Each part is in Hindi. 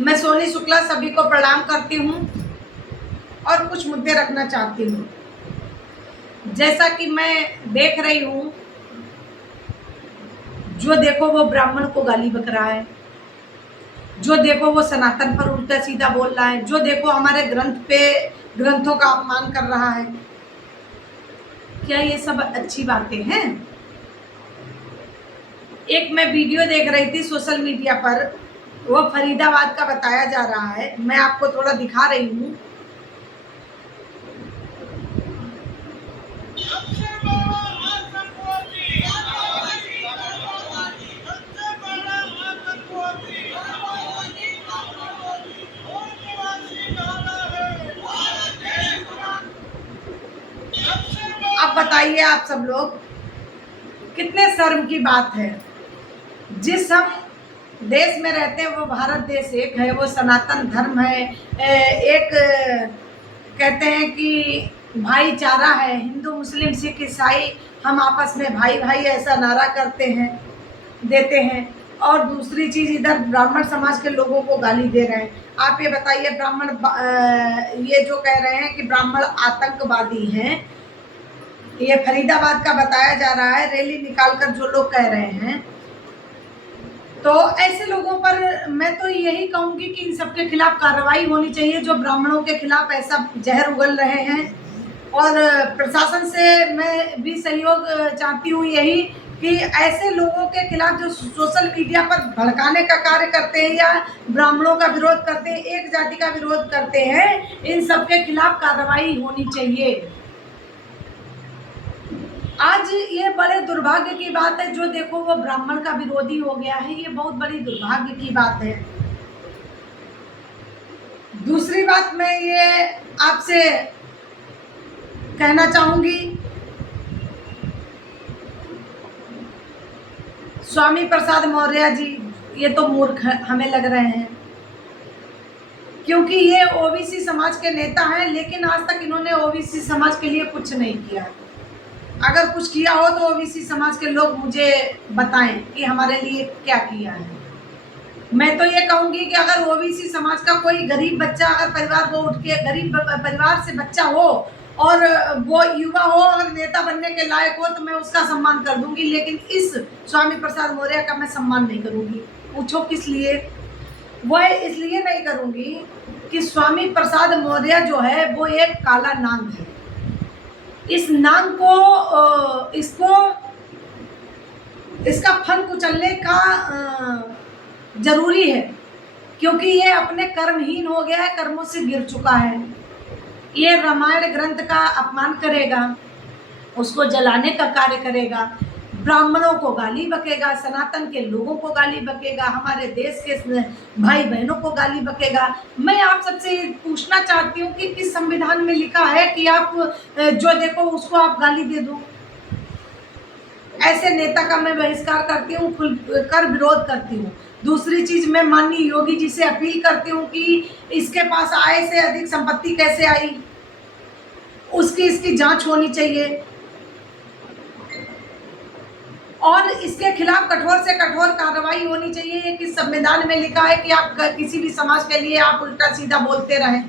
मैं सोनी शुक्ला सभी को प्रणाम करती हूँ और कुछ मुद्दे रखना चाहती हूँ। जैसा कि मैं देख रही हूँ, जो देखो वो ब्राह्मण को गाली बक रहा है, जो देखो वो सनातन पर उल्टा सीधा बोल रहा है, जो देखो हमारे ग्रंथों का अपमान कर रहा है। क्या ये सब अच्छी बातें हैं? एक मैं वीडियो देख रही थी सोशल मीडिया पर, वो फरीदाबाद का बताया जा रहा है। मैं आपको थोड़ा दिखा रही हूँ। अब बताइए आप सब लोग, कितने शर्म की बात है। जिस हम देश में रहते हैं वो भारत देश एक है, वो सनातन धर्म है। एक कहते हैं कि भाईचारा है, हिंदू मुस्लिम सिख ईसाई हम आपस में भाई भाई ऐसा नारा करते हैं, देते हैं। और दूसरी चीज, इधर ब्राह्मण समाज के लोगों को गाली दे रहे हैं। आप ये बताइए, ये जो कह रहे हैं कि ब्राह्मण आतंकवादी हैं, ये फरीदाबाद का बताया जा रहा है, रैली निकालकर जो लोग कह रहे हैं। तो ऐसे लोगों पर मैं तो यही कहूंगी कि इन सबके खिलाफ कार्रवाई होनी चाहिए, जो ब्राह्मणों के खिलाफ ऐसा जहर उगल रहे हैं। और प्रशासन से मैं भी सहयोग चाहती हूँ यही कि ऐसे लोगों के खिलाफ जो सोशल मीडिया पर भड़काने का कार्य करते हैं या ब्राह्मणों का विरोध करते हैं, एक जाति का विरोध करते हैं, इन सबके खिलाफ कार्रवाई होनी चाहिए। आज ये बड़े दुर्भाग्य की बात है, जो देखो वो ब्राह्मण का विरोधी हो गया है। ये बहुत बड़ी दुर्भाग्य की बात है। दूसरी बात मैं ये आपसे कहना चाहूंगी, स्वामी प्रसाद मौर्य जी ये तो मूर्ख हमें लग रहे हैं, क्योंकि ये ओबीसी समाज के नेता हैं, लेकिन आज तक इन्होंने ओबीसी समाज के लिए कुछ नहीं किया। अगर कुछ किया हो तो ओबीसी समाज के लोग मुझे बताएं कि हमारे लिए क्या किया है। मैं तो ये कहूंगी कि अगर ओबीसी समाज का कोई गरीब बच्चा, अगर परिवार को उठ के गरीब परिवार से बच्चा हो और वो युवा हो और नेता बनने के लायक हो, तो मैं उसका सम्मान कर दूंगी। लेकिन इस स्वामी प्रसाद मौर्य का मैं सम्मान नहीं करूंगी। पूछो किस लिए? वह इसलिए नहीं करूंगी कि स्वामी प्रसाद मौर्य जो है वो एक काला नाग है। इस नाग को इसका फन कुचलने का जरूरी है, क्योंकि ये अपने कर्महीन हो गया है, कर्मों से गिर चुका है। ये रामायण ग्रंथ का अपमान करेगा, उसको जलाने का कार्य करेगा, ब्राह्मणों को गाली बकेगा, सनातन के लोगों को गाली बकेगा, हमारे देश के भाई बहनों को गाली बकेगा। मैं आप सबसे पूछना चाहती हूँ कि किस संविधान में लिखा है कि आप जो देखो उसको आप गाली दे दो? ऐसे नेता का मैं बहिष्कार करती हूँ, खुलकर विरोध करती हूँ। दूसरी चीज, मैं माननीय योगी जी से अपील करती हूँ कि इसके पास आय से अधिक संपत्ति कैसे आई, इसकी जांच होनी चाहिए और इसके खिलाफ कठोर से कठोर कार्रवाई होनी चाहिए। ये किस संविधान में लिखा है कि आप किसी भी समाज के लिए आप उल्टा सीधा बोलते रहें?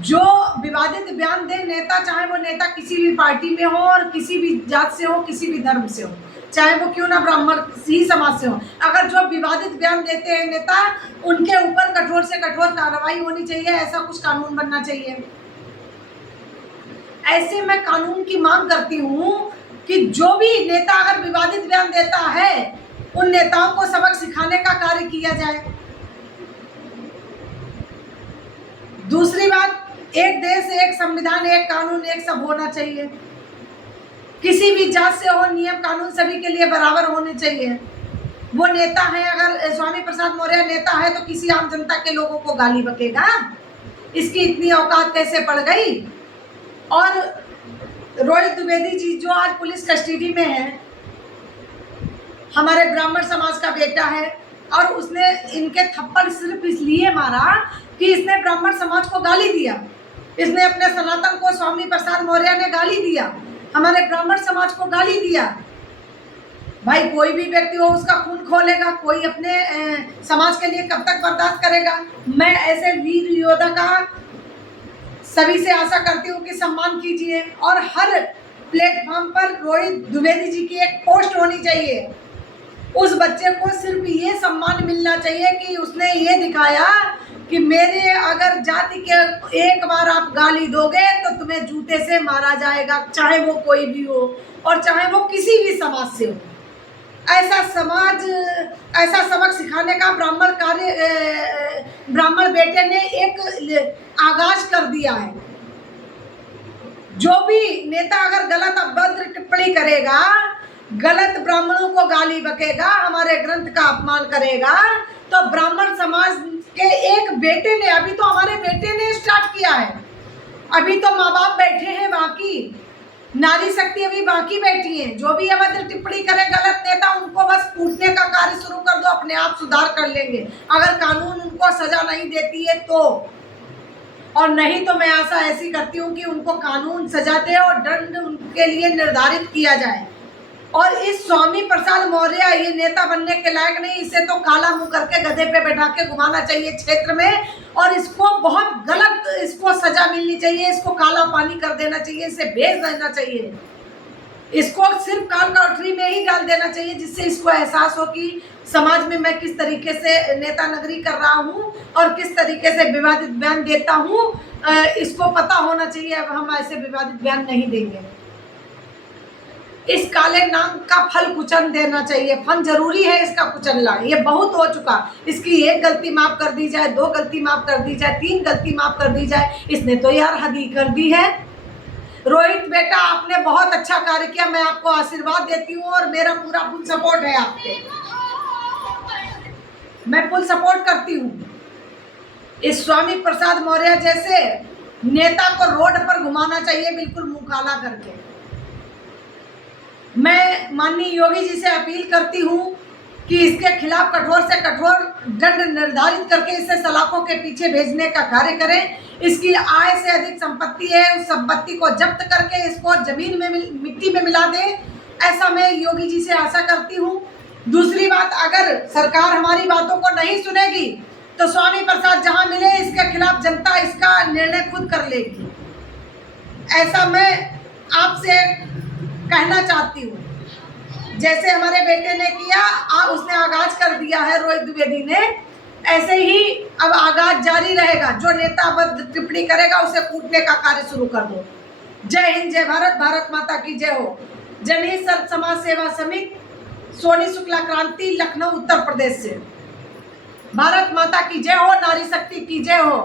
जो विवादित बयान दे नेता, चाहे वो नेता किसी भी पार्टी में हो और किसी भी जात से हो, किसी भी धर्म से हो, चाहे वो क्यों ना ब्राह्मण ही समाज से हो, अगर जो विवादित बयान देते हैं नेता, उनके ऊपर कठोर से कठोर कार्रवाई होनी चाहिए। ऐसा कुछ कानून बनना चाहिए। ऐसे मैं कानून की मांग करती हूँ कि जो भी नेता अगर विवादित बयान देता है, उन नेताओं को सबक सिखाने का कार्य किया जाए। दूसरी बात, एक देश एक संविधान, एक कानून, एक सब होना चाहिए। किसी भी जात से हो, नियम कानून सभी के लिए बराबर होने चाहिए। वो नेता है, अगर स्वामी प्रसाद मौर्य नेता है तो किसी आम जनता के लोगों को गाली बकेगा? इसकी इतनी औकात कैसे पड़ गई? और रोहित द्विवेदी जी जो आज पुलिस कस्टडी में है, हमारे ब्राह्मण समाज का बेटा है, और उसने इनके थप्पड़ सिर्फ इसलिए मारा कि इसने ब्राह्मण समाज को गाली दिया। इसने अपने सनातन को, स्वामी प्रसाद मौर्य ने गाली दिया, हमारे ब्राह्मण समाज को गाली दिया। भाई कोई भी व्यक्ति हो उसका खून खोलेगा, कोई अपने समाज के लिए कब तक बर्दाश्त करेगा। मैं ऐसे वीर योद्धा का सभी से आशा करती हूँ कि सम्मान कीजिए, और हर प्लेटफॉर्म पर रोहित द्विवेदी जी की एक पोस्ट होनी चाहिए। उस बच्चे को सिर्फ ये सम्मान मिलना चाहिए कि उसने ये दिखाया कि मेरे अगर जाति के एक बार आप गाली दोगे तो तुम्हें जूते से मारा जाएगा, चाहे वो कोई भी हो और चाहे वो किसी भी समाज से हो। ऐसा समाज, ऐसा सबक सिखाने का ब्राह्मण बेटे ने एक आगाज कर दिया है। जो भी नेता अगर गलत अभद्र टिप्पणी करेगा, गलत ब्राह्मणों को गाली बकेगा, हमारे ग्रंथ का अपमान करेगा, तो ब्राह्मण समाज के एक बेटे ने, अभी तो हमारे बेटे ने स्टार्ट किया है, अभी तो माँ बाप बैठे हैं बाकी, नारी शक्ति अभी बाकी बैठी है। जो भी अभद्र टिप्पणी करे गलत नेता, उनको बस कूटने का कार्य शुरू कर दो, अपने आप सुधार कर लेंगे, अगर कानून उनको सजा नहीं देती है तो। और नहीं तो मैं आशा ऐसी करती हूँ कि उनको कानून सजा दे और दंड उनके लिए निर्धारित किया जाए। और इस स्वामी प्रसाद मौर्य ये नेता बनने के लायक नहीं, इसे तो काला मुंह करके गधे पे बैठा के घुमाना चाहिए क्षेत्र में, और इसको बहुत गलत, इसको सजा मिलनी चाहिए, इसको काला पानी कर देना चाहिए, इसे भेज देना चाहिए, इसको सिर्फ काल कोठरी में ही डाल देना चाहिए, जिससे इसको एहसास हो कि समाज में मैं किस तरीके से नेता नगरी कर रहा हूँ और किस तरीके से विवादित बयान देता हूँ। इसको पता होना चाहिए। अब हम ऐसे विवादित बयान नहीं देंगे। इस काले नाग का फल कुचल देना चाहिए, फल जरूरी है इसका कुचलना, ये बहुत हो चुका। इसकी एक गलती माफ कर दी जाए, 2 गलती माफ कर दी जाए, 3 गलती माफ कर दी जाए, इसने तो यार हद ही कर दी है। रोहित बेटा आपने बहुत अच्छा कार्य किया, मैं आपको आशीर्वाद देती हूँ और मेरा पूरा फुल सपोर्ट है आप पे, मैं फुल सपोर्ट करती हूँ। इस स्वामी प्रसाद मौर्य जैसे नेता को रोड पर घुमाना चाहिए, बिल्कुल मुंह काला करके। मैं माननीय योगी जी से अपील करती हूँ कि इसके खिलाफ कठोर से कठोर दंड निर्धारित करके इसे सलाखों के पीछे भेजने का कार्य करें। इसकी आय से अधिक संपत्ति है, उस संपत्ति को जब्त करके इसको जमीन में मिट्टी में मिला दे, ऐसा मैं योगी जी से आशा करती हूँ। दूसरी बात, अगर सरकार हमारी बातों को नहीं सुनेगी तो स्वामी प्रसाद जहाँ मिले इसके खिलाफ जनता इसका निर्णय खुद कर लेगी, ऐसा मैं आपसे कहना चाहती हूँ। जैसे हमारे बेटे ने किया, उसने आगाज कर दिया है रोहित द्विवेदी ने, ऐसे ही अब आगाज जारी रहेगा। जो नेता अभद्र टिप्पणी करेगा उसे कूटने का कार्य शुरू कर दो। जय हिंद, जय भारत, भारत माता की जय हो। जनहित समाज सेवा समिति, सोनी शुक्ला क्रांति, लखनऊ उत्तर प्रदेश से। भारत माता की जय हो, नारी शक्ति की जय हो।